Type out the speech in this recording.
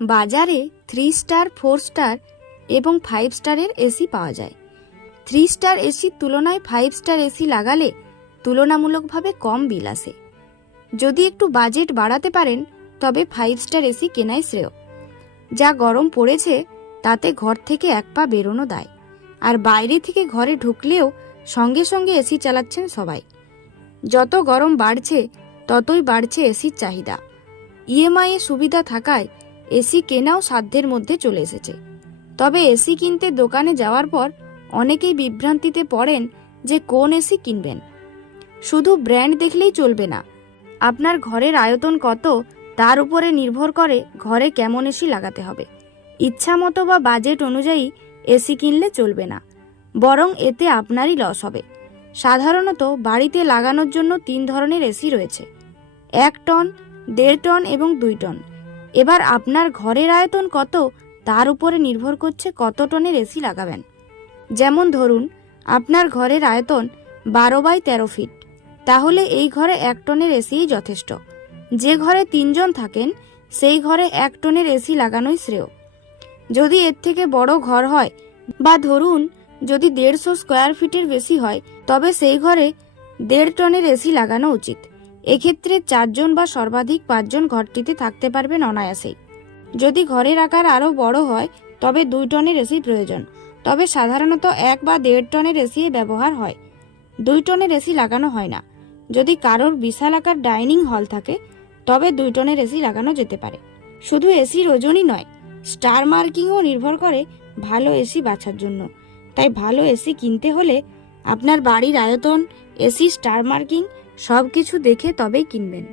বাজারে 3 star, 4 star এবং 5 স্টারের এসি পাওয়া যায়। 3 স্টার এসির তুলনায় 5 স্টার এসি লাগালে তুলনামূলকভাবে কম বিল আসে। যদি একটু বাজেট বাড়াতে পারেন তবে 5 স্টার এসি কেনাই শ্রেয়। যা গরম পড়েছে তাতে ঘর থেকে এক পা বেরোনো দায়, আর বাইরে থেকে ঘরে ঢুকলেও সঙ্গে সঙ্গে এসি চালাচ্ছেন সবাই। যত গরম বাড়ছে ততই বাড়ছে এসির চাহিদা। ইএমআই এ সুবিধা থাকায় এসি কেনাও সাধ্যের মধ্যে চলে এসেছে। তবে এসি কিনতে দোকানে যাওয়ার পর অনেকেই বিভ্রান্তিতে পড়েন যে কোন এসি কিনবেন। শুধু ব্র্যান্ড দেখলেই চলবে না, আপনার ঘরের আয়তন কত তার উপরে নির্ভর করে ঘরে কেমন এসি লাগাতে হবে। ইচ্ছা মতো বা বাজেট অনুযায়ী এসি কিনলে চলবে না, বরং এতে আপনারই লস হবে। সাধারণত বাড়িতে লাগানোর জন্য 3 ধরনের এসি রয়েছে, 1 টন, 1.5 টন এবং 2 টন। এবার আপনার ঘরের আয়তন কত তার উপরে নির্ভর করছে কত টনের এসি লাগাবেন। যেমন ধরুন আপনার ঘরের আয়তন 12x13 ফিট, তাহলে এই ঘরে 1 টনের এসিই যথেষ্ট। যে ঘরে 3 জন থাকেন সেই ঘরে 1 টনের এসি লাগানোই শ্রেয়। যদি এর থেকে বড় ঘর হয় বা ধরুন যদি 150 স্কোয়ার ফিটের বেশি হয় তবে সেই ঘরে 1.5 টনের এসি লাগানো উচিত। এক্ষেত্রে 4 জন বা সর্বাধিক 5 জন ঘরটিতে থাকতে পারবেন অনায়াসেই। যদি ঘরের আকার আরও বড় হয় তবে 2 টনের এসি প্রয়োজন, তবে সাধারণত 1 বা 1.5 টনের এসি ব্যবহার হয়। 2 টনের এসি লাগানো হয় না। যদি কারোর বিশাল আকার ডাইনিং হল থাকে তবে 2 টনের এসি লাগানো যেতে পারে। শুধু এসির ওজনই নয়, স্টার মার্কিংও নির্ভর করে ভালো এসি বাছার জন্য। তাই ভালো এসি কিনতে হলে আপনার বাড়ির আয়তন, এসি স্টার মার্কিং সব কিছু দেখে তবেই কিনবেন।